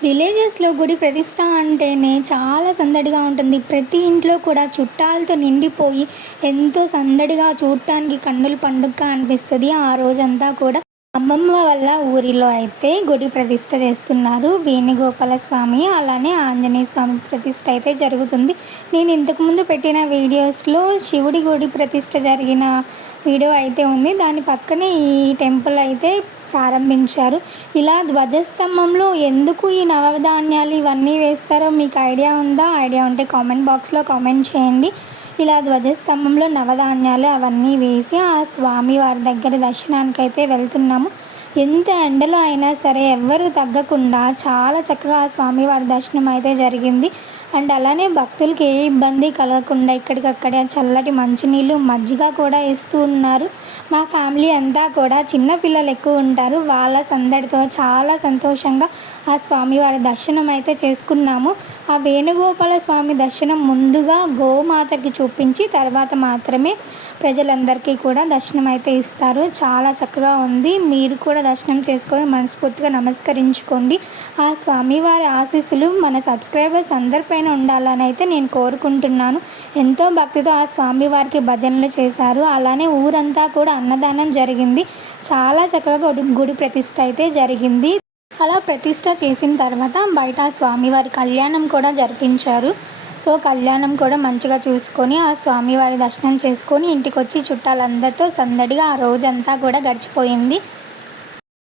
విలేజెస్‌లో గుడి ప్రతిష్ట అంటేనే చాలా సందడిగా ఉంటుంది. ప్రతి ఇంట్లో కూడా చుట్టాలతో నిండిపోయి ఎంతో సందడిగా చూడటానికి కన్నుల పండుగగా అనిపిస్తది. ఆ రోజంతా కూడా అమ్మమ్మ వాళ్ళ ఊరిలో అయితే గుడి ప్రతిష్ట చేస్తున్నారు. వేణుగోపాల స్వామి, అలానే ఆంజనేయ స్వామి ప్రతిష్ట అయితే జరుగుతుంది. నేను ఇంతకుముందు పెట్టిన వీడియోస్‌లో శివుడి గుడి ప్రతిష్ట జరిగిన వీడియో అయితే ఉంది. దాని పక్కనే ఈ టెంపుల్ అయితే ప్రారంభించారు. ఇలా ధ్వజస్తంభంలో ఎందుకు ఈ నవధాన్యాలు ఇవన్నీ వేస్తారో మీకు ఐడియా ఉందా? ఐడియా ఉంటే కామెంట్ బాక్స్‌లో కామెంట్ చేయండి. ఇలా ధ్వజస్తంభంలో నవధాన్యాలు అవన్నీ వేసి ఆ స్వామివారి దగ్గర దర్శనానికైతే వెళ్తున్నాము. ఎంత ఎండలో అయినా సరే ఎవ్వరూ తగ్గకుండా చాలా చక్కగా ఆ స్వామివారి దర్శనం అయితే జరిగింది. అండ్ అలానే భక్తులకి ఏ ఇబ్బంది కలగకుండా ఎక్కడికక్కడే చల్లటి మంచినీళ్ళు, మజ్జిగ కూడా ఇస్తూ ఉన్నారు. మా ఫ్యామిలీ అంతా కూడా చిన్న పిల్లలు ఎక్కువ ఉంటారు. వాళ్ళ సందడితో చాలా సంతోషంగా ఆ స్వామివారి దర్శనం అయితే చేసుకున్నాము. ఆ వేణుగోపాల స్వామి దర్శనం ముందుగా గోమాతకి చూపించి తర్వాత మాత్రమే ప్రజలందరికీ కూడా దర్శనం అయితే ఇస్తారు. చాలా చక్కగా ఉంది. మీరు కూడా దర్శనం చేసుకొని మనస్ఫూర్తిగా నమస్కరించుకోండి. ఆ స్వామివారి ఆశీస్సులు మన సబ్స్క్రైబర్స్ అందరిపైన ఉండాలని అయితే నేను కోరుకుంటున్నాను. ఎంతో భక్తితో ఆ స్వామివారికి భజనలు చేశారు. అలానే ఊరంతా కూడా అన్నదానం జరిగింది. చాలా చక్కగా గుడి ప్రతిష్ట అయితే జరిగింది. అలా ప్రతిష్ట చేసిన తర్వాత బయట స్వామివారి కళ్యాణం కూడా జరిపించారు. సో కళ్యాణం కూడా మంచిగా చూసుకొని ఆ స్వామివారి దర్శనం చేసుకొని ఇంటికి వచ్చి చుట్టాలందరితో సందడిగా ఆ రోజంతా కూడా గడిచిపోయింది.